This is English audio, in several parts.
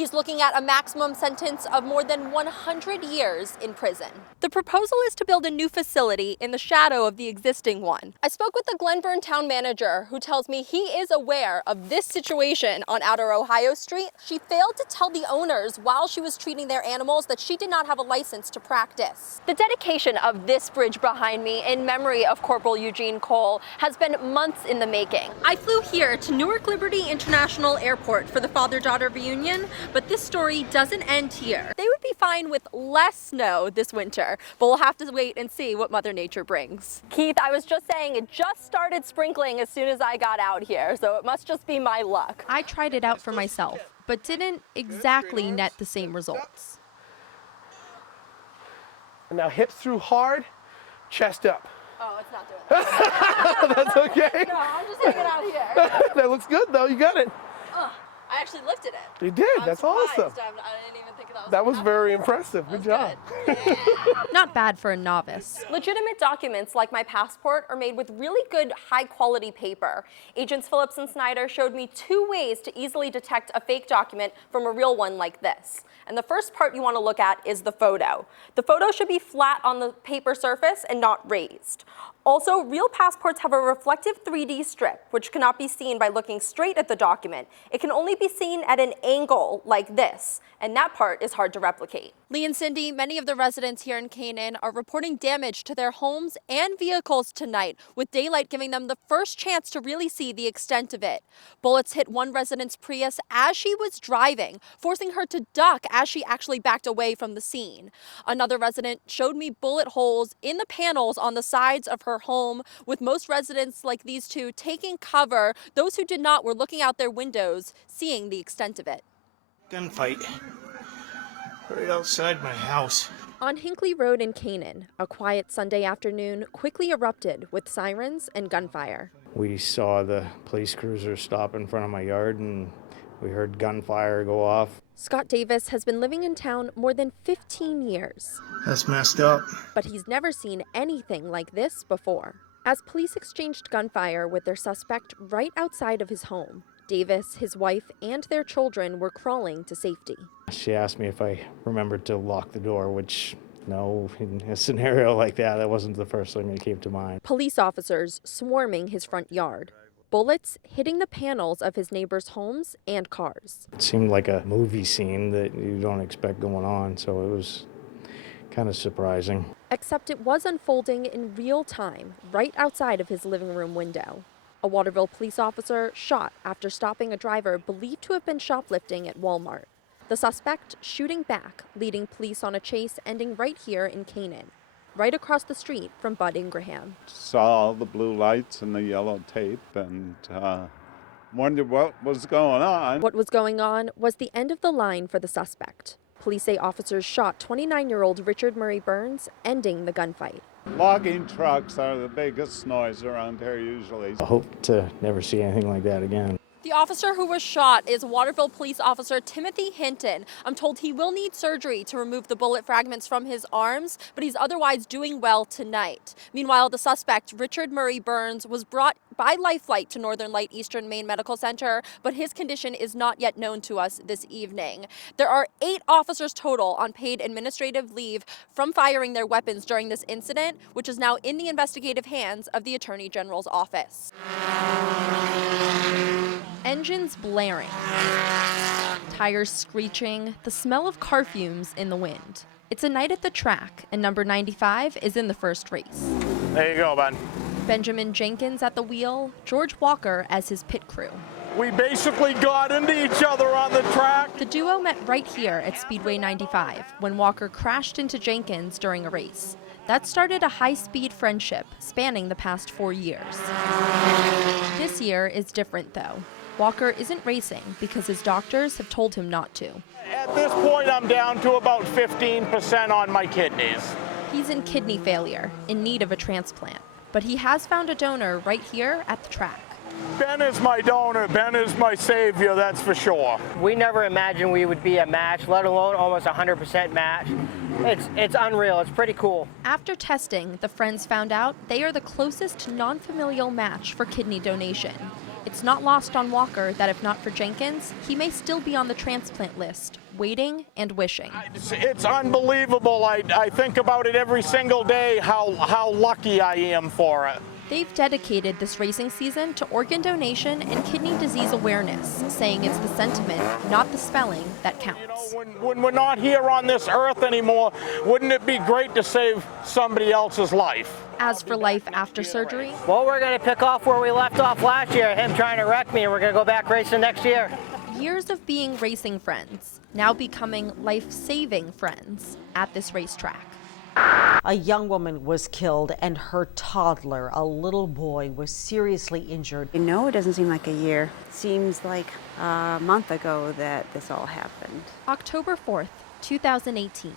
He's looking at a maximum sentence of more than 100 years in prison. The proposal is to build a new facility in the shadow of the existing one. I spoke with the Glenburn town manager, who tells me he is aware of this situation on Outer Ohio Street. She failed to tell the owners while she was treating their animals that she did not have a license to practice. The dedication of this bridge behind me in memory of Corporal Eugene Cole has been months in the making. I flew here to Newark Liberty International Airport for the father-daughter reunion, but this story doesn't end here. They would be fine with less snow this winter, but we'll have to wait and see what Mother Nature brings. Keith, I was just saying it just started sprinkling as soon as I got out here, so it must just be my luck. I tried it out for myself, but didn't exactly net the same results. Now hips through hard, chest up. Oh, it's not doing that. That's okay. No, I'm just hanging out here. That looks good though, you got it. I actually lifted it. You did, that's awesome. I didn't even think That was very impressive, good job. Not bad for a novice. Legitimate documents like my passport are made with really good high quality paper. Agents Phillips and Snyder showed me 2 ways to easily detect a fake document from a real one like this. And the first part you want to look at is the photo. The photo should be flat on the paper surface and not raised. Also, real passports have a reflective 3D strip, which cannot be seen by looking straight at the document. It can only be seen at an angle like this, and that part is hard to replicate. Lee and Cindy, many of the residents here in Canaan are reporting damage to their homes and vehicles tonight, with daylight giving them the first chance to really see the extent of it. Bullets hit one resident's Prius as she was driving, forcing her to duck as she actually backed away from the scene. Another resident showed me bullet holes in the panels on the sides of her home, with most residents like these two taking cover. Those who did not were looking out their windows, seeing the extent of it. Gunfight right outside my house. On Hinckley Road in Canaan, a quiet Sunday afternoon quickly erupted with sirens and gunfire. We saw the police cruiser stop in front of my yard and we heard gunfire go off. Scott Davis has been living in town more than 15 years. That's messed up. But he's never seen anything like this before. As police exchanged gunfire with their suspect right outside of his home, Davis, his wife, and their children were crawling to safety. She asked me if I remembered to lock the door, which, no, in a scenario like that wasn't the first thing that came to mind. Police officers swarming his front yard. Bullets hitting the panels of his neighbors' homes and cars. It seemed like a movie scene that you don't expect going on, so it was kind of surprising. Except it was unfolding in real time, right outside of his living room window. A Waterville police officer shot after stopping a driver believed to have been shoplifting at Walmart. The suspect shooting back, leading police on a chase ending right here in Canaan, right across the street from Bud Ingraham. Saw all the blue lights and the yellow tape and wondered what was going on. What was going on was the end of the line for the suspect. Police say officers shot 29-year-old Richard Murray Burns, ending the gunfight. Logging trucks are the biggest noise around here usually. I hope to never see anything like that again. The officer who was shot is Waterville Police Officer Timothy Hinton. I'm told he will need surgery to remove the bullet fragments from his arms, but he's otherwise doing well tonight. Meanwhile, the suspect, Richard Murray Burns, was brought by Life Flight to Northern Light Eastern Maine Medical Center, but his condition is not yet known to us this evening. There are 8 officers total on paid administrative leave from firing their weapons during this incident, which is now in the investigative hands of the Attorney General's office. Engines blaring, tires screeching, the smell of car fumes in the wind. It's a night at the track, and number 95 is in the first race. There you go, bud. Benjamin Jenkins at the wheel, George Walker as his pit crew. We basically got into each other on the track. The duo met right here at Speedway 95 when Walker crashed into Jenkins during a race. That started a high-speed friendship spanning the past 4 years. This year is different, though. Walker isn't racing because his doctors have told him not to. At this point, I'm down to about 15% on my kidneys. He's in kidney failure, in need of a transplant. But he has found a donor right here at the track. Ben is my donor. Ben is my savior, that's for sure. We never imagined we would be a match, let alone almost 100% match. It's unreal. It's pretty cool. After testing, the friends found out they are the closest non-familial match for kidney donation. It's not lost on Walker that if not for Jenkins, he may still be on the transplant list, waiting and wishing. It's unbelievable. I think about it every single day, how lucky I am for it. They've dedicated this racing season to organ donation and kidney disease awareness, saying it's the sentiment, not the spelling, that counts. When we're not here on this earth anymore, wouldn't it be great to save somebody else's life? As for life after surgery, Well, we're going to pick off where we left off last year, him trying to wreck me, and we're going to go back racing next year. years of being racing friends, now becoming life-saving friends at this racetrack. A young woman was killed and her toddler, a little boy, was seriously injured. You know, it doesn't seem like a year. It seems like a month ago that this all happened. October 4th, 2018.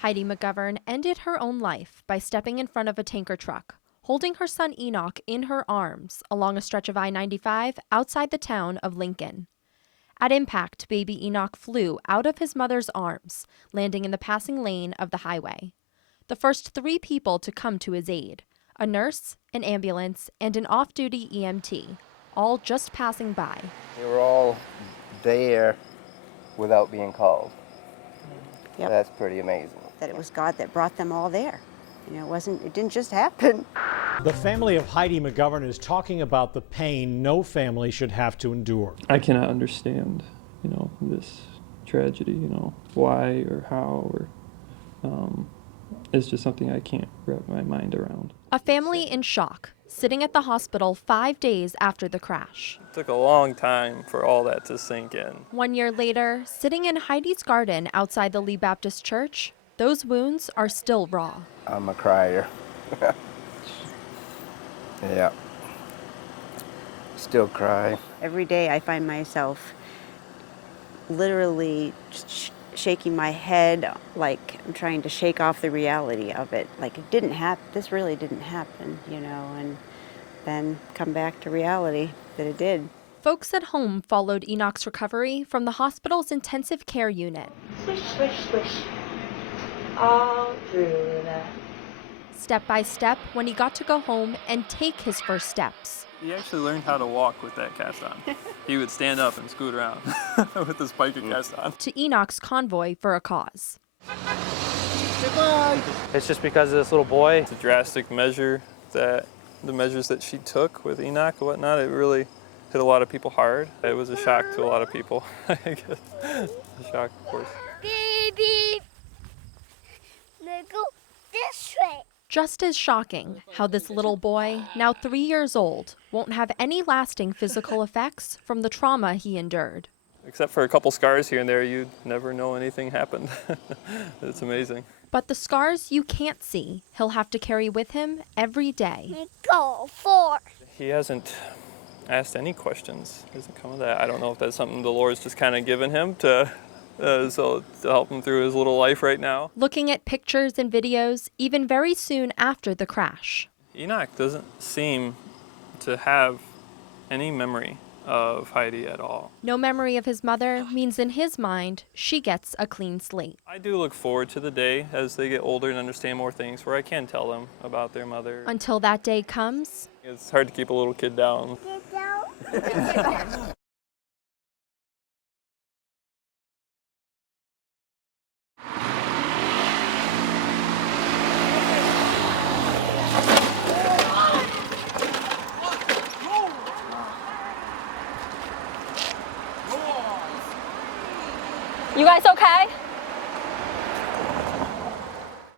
Heidi McGovern ended her own life by stepping in front of a tanker truck, holding her son Enoch in her arms along a stretch of I-95 outside the town of Lincoln. At impact, baby Enoch flew out of his mother's arms, landing in the passing lane of the highway. The first 3 people to come to his aid, a nurse, an ambulance, and an off-duty EMT, all just passing by. They were all there without being called. Yep. That's pretty amazing. That it was God that brought them all there. You know, it didn't just happen. The family of Heidi McGovern is talking about the pain no family should have to endure. I cannot understand, this tragedy, why or how, or it's just something I can't wrap my mind around. A family in shock, sitting at the hospital 5 days after the crash. It took a long time for all that to sink in. 1 year later, sitting in Heidi's garden outside the Lee Baptist Church, those wounds are still raw. I'm a crier. Yeah. Still cry. Every day I find myself literally shaking my head like I'm trying to shake off the reality of it. Like it didn't happen, this really didn't happen, and then come back to reality that it did. Folks at home followed Enoch's recovery from the hospital's intensive care unit. Swish, swish, swish. All through the... Step by step when he got to go home and take his first steps. He actually learned how to walk with that cast on. He would stand up and scoot around with this biker cast on. To Enoch's convoy for a cause. Goodbye. It's just because of this little boy. It's a drastic measure the measures that she took with Enoch and whatnot, it really hit a lot of people hard. It was a shock to a lot of people, I guess. A shock, of course. Baby, go this way. Just as shocking how this little boy, now 3 years old, won't have any lasting physical effects from the trauma he endured. Except for a couple scars here and there, you'd never know anything happened. It's amazing. But the scars you can't see, he'll have to carry with him every day. Go for. He hasn't asked any questions. Doesn't come of that. I don't know if that's something the Lord's just kind of given him to help him through his little life right now. Looking at pictures and videos, even very soon after the crash. Enoch doesn't seem to have any memory of Heidi at all. No memory of his mother means in his mind, she gets a clean slate. I do look forward to the day as they get older and understand more things where I can tell them about their mother. Until that day comes. It's hard to keep a little kid down. Get down. You guys okay?